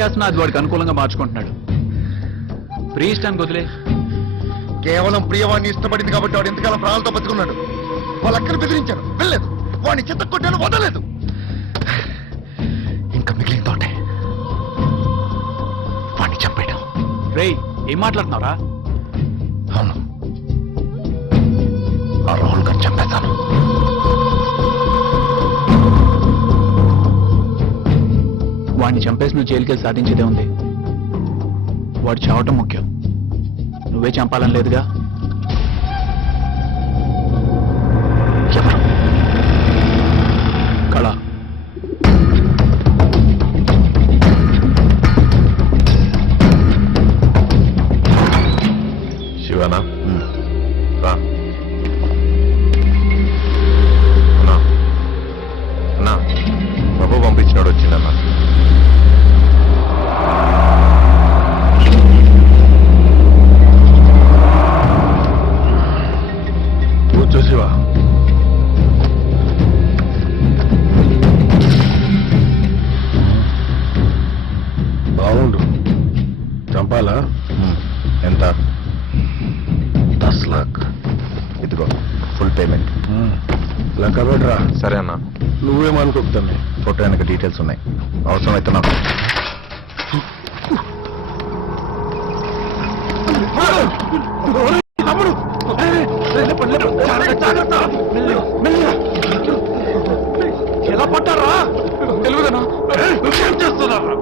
చేస్తున్నా అది వాడికి అనుకూలంగా మార్చుకుంటున్నాడు. ప్రీ ఇష్టానికి వదిలే. కేవలం ప్రియవాడిని ఇష్టపడింది కాబట్టి వాడు ఎంతకాలం ప్రాణాలతో బతుకున్నాడు. వాళ్ళ అక్కను బెదిరించాను, వెళ్ళలేదు. వాడిని చెత్త కొట్టాను, వదలేదు. ఇంకా మిగిలిన తోటే వాడిని చంపేయడం. రేయ్, ఏం మాట్లాడుతున్నావురా? అవును, ఆ రాహుల్ గారిని చంపేస్తాను. వాడిని చంపేసి నువ్వు జైలుకెళ్ళి సాధించేదే ఉంది. వాడు చావటం ముఖ్యం, నువ్వే చంపాలని లేదుగా. ఎవరు? కళ. శివనా? రా. అన్నా, బాబు పంపించినాడు, వచ్చిందన్నా. కూర్చో శివ. బాగుండు. చంపాలా? ఎంత? 10 लाख. ఇదిగో ఫుల్ పేమెంట్. లెక్క పెట్టరా. సరే అన్న. నువ్వేమనుకుంటాను, ఫోటో వెనక డీటెయిల్స్ ఉన్నాయి, అవసరం అయితే నాకు. ఎలా పట్టారా? తెలుగుదనా? ఏం చేస్తున్నారా?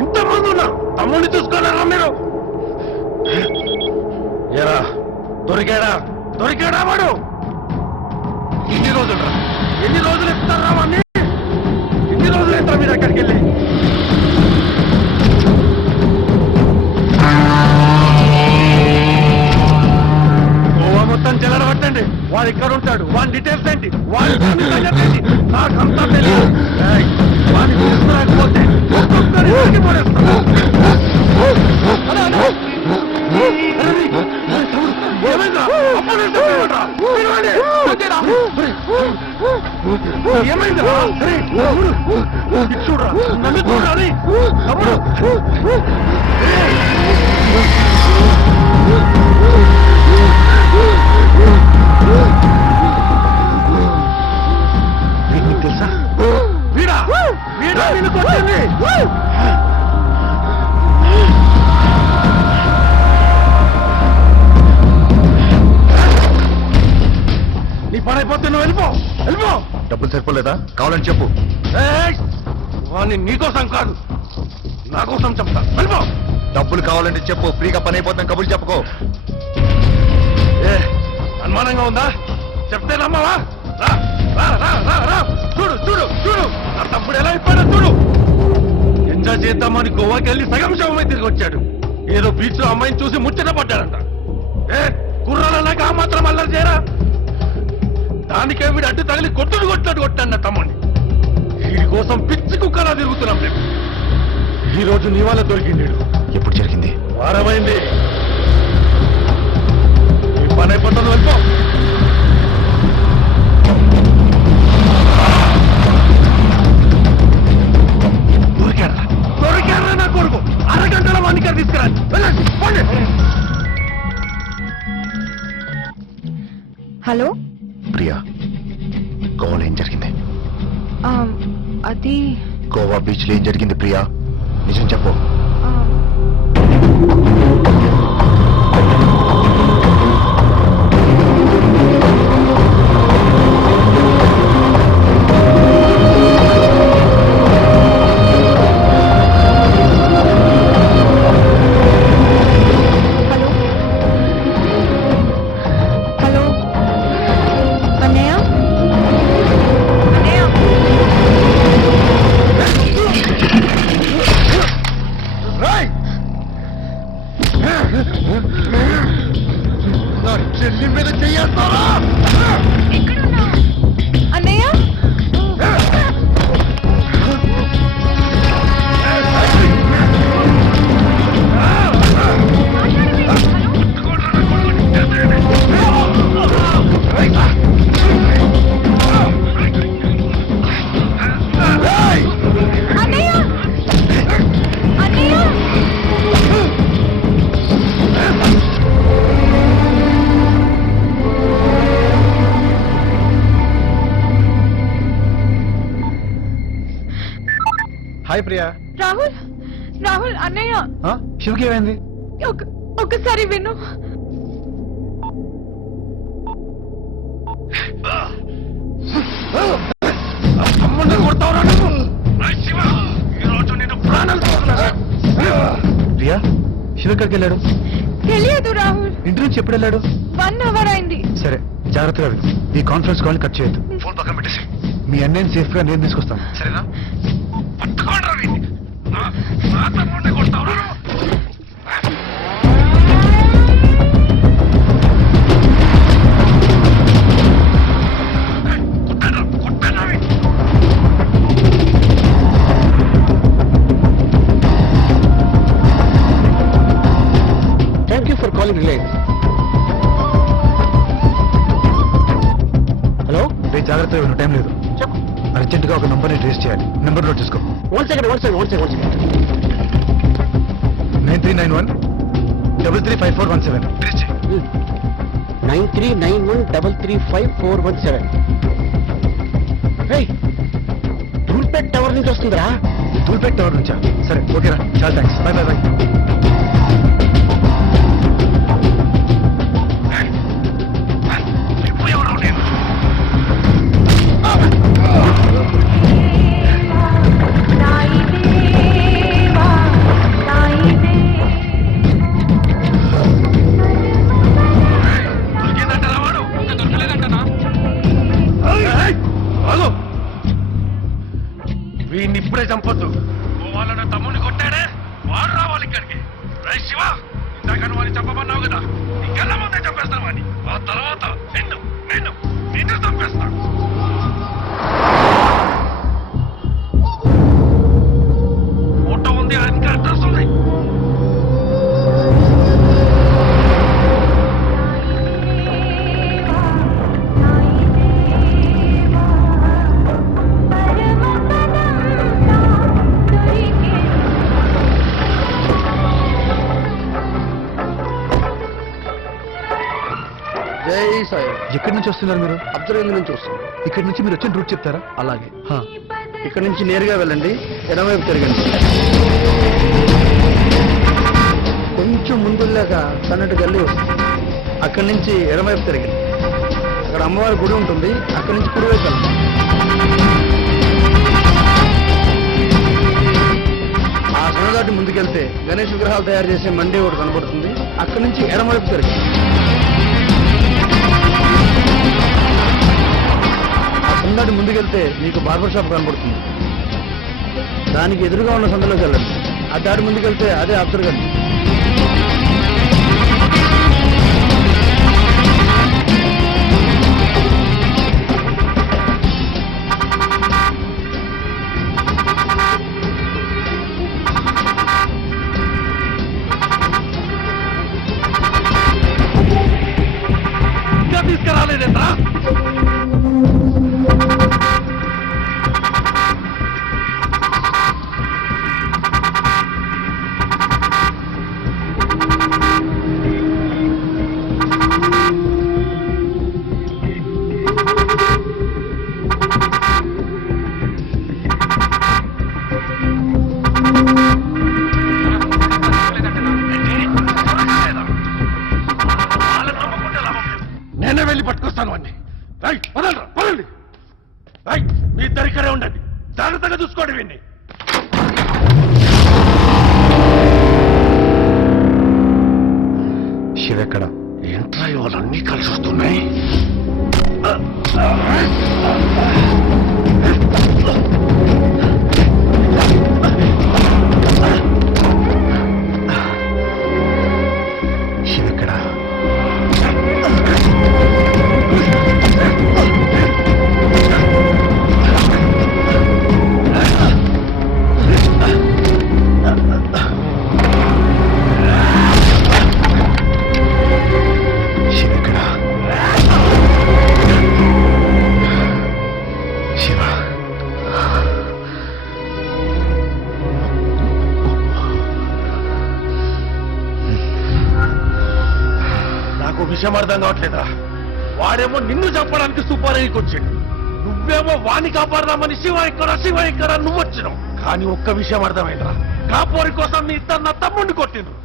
ఇంతమంది ఉన్నారు, తమ్ముడిని చూసుకోలేరా మీరు? ఏరా, దొరికాడా? దొరికాడా వాడు? ఎన్ని రోజులు ఇస్తారా వాడిని? ఎన్ని రోజులు ఇస్తారా మీరు అక్కడికి వెళ్ళి? గోవా మొత్తం చెలరబట్టండి. వాడు ఇక్కడ ఉంటాడు, వాడి డీటెయిల్స్ ఏంటి, వాడి నాకంతా తెలియదు. వాడిని తీసుకురాకపోతే ఒక్కొక్కరి ఏమైందా? చూడరా, నన్ను చూడాలి. నీకు తెలుసా? వీడా వీడా నిన్ను కొట్టింది. నీ పని అయిపోతే నువ్వు వెళ్ళిపో, వెళ్ళిపో. డబ్బులు సరిపోలేదా? కావాలని చెప్పు. వాడిని నీకోసం కాదు, నా కోసం చెప్తా. వెళ్ళిపో. డబ్బులు కావాలంటే చెప్పు, ఫ్రీగా పని అయిపోతాం. కబుర్లు చెప్పుకో. అనుమానంగా ఉందా? చెప్తే నమ్మవా? రా రా రా రా రా. చూడు చూడు చూడు, నా తమ్ముడు ఎలా అయిపోయాడో చూడు. ఎంజాయ్ చేద్దామని గోవాకి వెళ్ళి సగం శవమై తిరిగి వచ్చాడు. ఏదో బీచ్ లో అమ్మాయిని చూసి ముచ్చట పడ్డాడంట. కుర్రాలన్నాక ఆ మాత్రం అల్లరి చేయరా? దానికే వీడు అడ్డు తగిలి కొట్టాడు నా తమ్ముడిని. వీడి కోసం పిచ్చి కుక్కలా తిరుగుతున్నాం రేపు. ఈ రోజు నీ వల్ల దొరికింది. ఎప్పుడు జరిగింది? వారమైంది. ఈ పని అయిపోతుంది, వెళ్ళిపో. దొరికారా నా కొడుకు? అరగంటలో వాడిని ఇక్కడ తీసుకురండి. వెళ్ళండి, పోండి. హలో ప్రియా, గోవాలో ఏం జరిగింది? అది గోవా బీచ్ లో ఏం జరిగింది ప్రియా? నిజం చెప్పు. చెల్లి మీద చెయ్యేస్తారా? అన్నయ్య, హాయ్ ప్రియా. రాహుల్ రాహుల్ అన్నయ్య శివకి ఏమైంది? ఒకసారి విను. ప్రియా, శివ ఎక్కడికి వెళ్ళాడు? తెలియదు రాహుల్. ఇంటి నుంచి ఎప్పుడు వెళ్ళాడు? 1 అవర్ అయింది. సరే, జాగ్రత్తగా వెళ్ళు. ఈ కాన్ఫరెన్స్ కాల్ కట్ చేయొద్దు. ఫోన్ పక్కన పెట్టేసి మీ అన్నయ్యని సేఫ్ గా నేను తీసుకొస్తాను, సరేనా? Thank you for calling Reliance. Hello, జాగ్రత్తగా వెళ్ళు, టైం లేదు. చెప్పు. అర్జెంట్ గా ఒక నంబర్ ని ట్రేస్ చేయాలి. నెంబర్ నోట్ చేసుకో. 1 సెకండ్. 9391 335417. 9391335417. టూల్పేట్ టవర్ నుంచి వస్తుందిరా. టూల్పేట్ టవర్ నుంచా? సరే, ఓకేరా, చాలా థ్యాంక్స్. Bye bye bye. వీడిని ఇప్పుడే చంపొద్దు. వాళ్ళ తమ్ముడిని కొట్టాడే, వాడు రావాలి ఇక్కడికి. రై శివ, ఇందాక వాడిని చంపమన్నావు కదా, ఇంకెళ్ళ ముందే చంపేస్తాను వాడిని. ఆ తర్వాత నిన్ను చంపేస్తా. ఫోటో ఉంది, ఆయనకి అడ్రస్ ఉంది. జై సాయి. ఎక్కడి నుంచి వస్తున్నారు మీరు? అబ్దుల్ నుంచి వస్తుంది. ఇక్కడి నుంచి మీరు వచ్చిన రూట్ చెప్తారా? అలాగే. హా. ఇక్కడ నుంచి నేరుగా వెళ్ళండి, ఎడమవైపు తిరగండి. కొంచెం ముందులాక సన్నటి గల్లీ వస్తుంది. అక్కడి నుంచి ఎడమవైపు తిరగండి. అక్కడ అమ్మవారి గుడి ఉంటుంది. అక్కడి నుంచి కుడివైపు వెళ్ళండి. ఆ సన్న దాటి ముందుకెళ్తే గణేష్ విగ్రహాలు తయారు చేసే మండి ఒకటి కనబడుతుంది. అక్కడి నుంచి ఎడమవైపు తిరగండి. సందాటి ముందుకెళ్తే మీకు బార్బర్ షాప్ కనబడుతుంది. దానికి ఎదురుగా ఉన్న సందులోకి వెళ్ళండి. ఆ దాడి ముందుకెళ్తే అదే అబ్దుల్ గండి. ఇంకా తీసుకురాలేదేంట్రా? నేనే వెళ్ళి పట్టుకొస్తాను వాడిని. పదండి. మీ ఇద్దరు ఇక్కడే ఉండండి, జాగ్రత్తగా చూసుకోండి వీడిని. శివ ఎక్కడ? ఏంట్రా ఇవాళన్నీ కలిసి వస్తున్నాయి? శివ ఎక్కడ? విషయం అర్థం కావట్లేదా? వాడేమో నిన్ను చంపడానికి సూపర్ అయ్యికి వచ్చాడు, నువ్వేమో వాణ్ణి కాపాడదామని శివ ఇక్కడ నువ్వు వచ్చినావు. కానీ ఒక్క విషయం అర్థమైందిరా కాపోరి కోసం మీ ఇద్దరు నా తమ్ముడిని కొట్టిండ్రు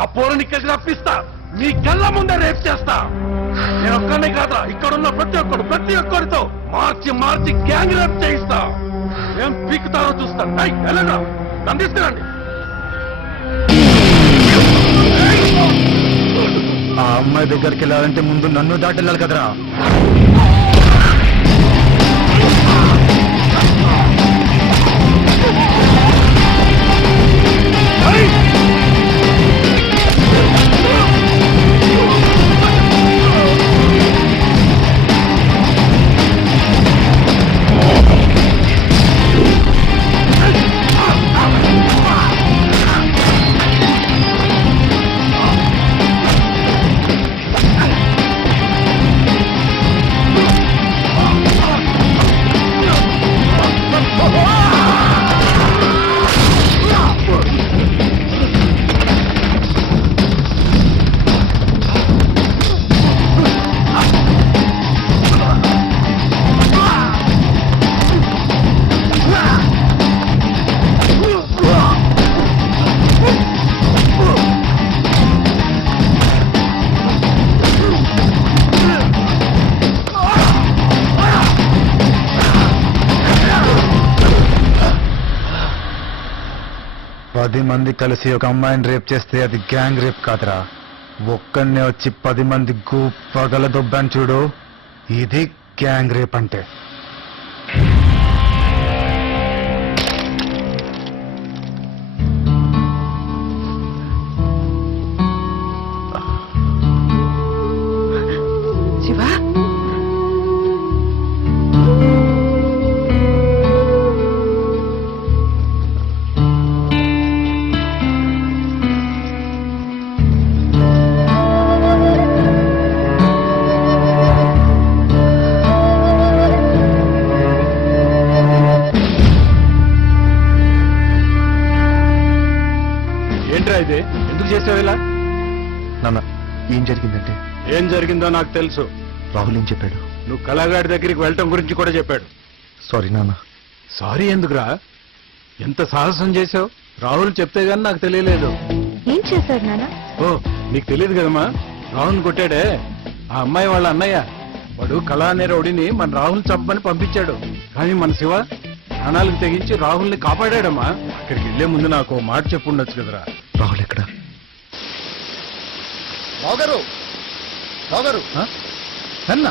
ఆ పోరుని ఇక్కడికి రప్పిస్తా మీ కళ్ళ ముందే రేపు చేస్తా నేను ఒక్కనే కాదా ఇక్కడున్న ప్రతి ఒక్కరితో మార్చి గ్యాంగ్ రేప్ చేయిస్తా ఏం పీకుతారో చూస్తాను వెళ్ళండి నన్ను తీసుకురండి ఆ అమ్మాయి దగ్గరికి వెళ్ళాలంటే ముందు నన్ను దాటి వెళ్ళాలి కదరా. పది మంది కలిసి ఒక అమ్మాయిని రేప్ చేస్తే అది గ్యాంగ్ రేప్ కాదురా. ఒక్కనే వచ్చి 10 మంది పగల దొబ్బాను చూడు, ఇది గ్యాంగ్ రేప్ అంటే. శివా ఏంట్రా ఇది ఎందుకు చేసావు ఇలా నాన్న, ఏం జరిగిందంటే ఏం జరిగిందో నాకు తెలుసు రాహుల్ ఏం చెప్పాడు? నువ్వు కళాగాడి దగ్గరికి వెళ్ళటం గురించి కూడా చెప్పాడు సారీ నాన్న. సారీ ఎందుకురా ఎంత సాహసం చేసావు రాహుల్ చెప్తే గానీ నాకు తెలియలేదు ఏం చేశాడు నాన్న? ఓ నీకు తెలియదు కదమ్మా రాహుల్ కొట్టాడే ఆ అమ్మాయి వాళ్ళ అన్నయ్య వాడు కళా అనే రౌడీని మన రాహుల్ చంపని పంపించాడు కానీ మన శివ ప్రాణాలకు తెగించి రాహుల్ని కాపాడాడమ్మా అక్కడికి వెళ్లే ముందు నాకు ఓ మాట చెప్పు ఉండొచ్చు కదరా రాహుల్ ఎక్కడ? బావగారు బావగారు అన్నా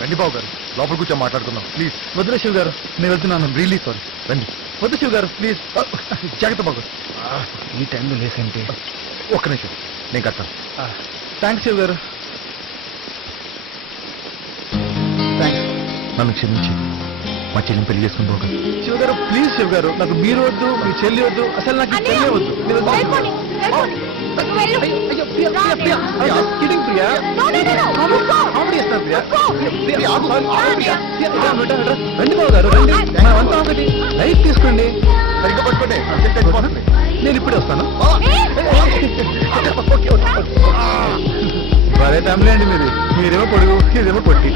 రండి బావగారు లోపల కూర్చొని మాట్లాడుకుందాం ప్లీజ్. వదిలే శివ్ గారు, నేను వెళ్తున్నాను. రియలీ సారీ రండి. వద్దు శివ్ గారు, ప్లీజ్. జాగ్రత్త బావగారు. ఈ టైంలో లేసంటే. ఒక్క నిమిషం నేను కట్టాను. థ్యాంక్స్ శివ్ గారు. థ్యాంక్స్. నన్ను క్షమించి మా చెల్లిని పెళ్లి చేసుకుని పోగా. శివ్ గారు ప్లీజ్, శివ్ గారు నాకు మీరు వద్దు, మీ చెల్లి వద్దు, అసలు నాకు ఈ పెళ్ళే వద్దు. మీరు వద్దు. వెళ్ళిపోండి, వెళ్ళిపోండి. వెళ్ళు. అయ్యో Priya, Priya, Priya. I was kidding, Priya. No, no, no, no. Comedy చేస్తాను ప్రియా. ప్రియా, ఆగు, ఆగు, ప్రియా, ప్రియా. ప్రియా. ప్రియా, రండి, రండి బాబు గారు, రండి. మనమంతా ఒకటి. లైట్ తీసుకోండి. సరిగ్గా పట్టుకోండి తెలిసిపోతుంది. నేను ఇప్పుడే వస్తాను. Okay okay. భలే ఫ్యామిలీ అండి మీది. మీరేమో పొడుగు, ఇదేమో పొట్టి.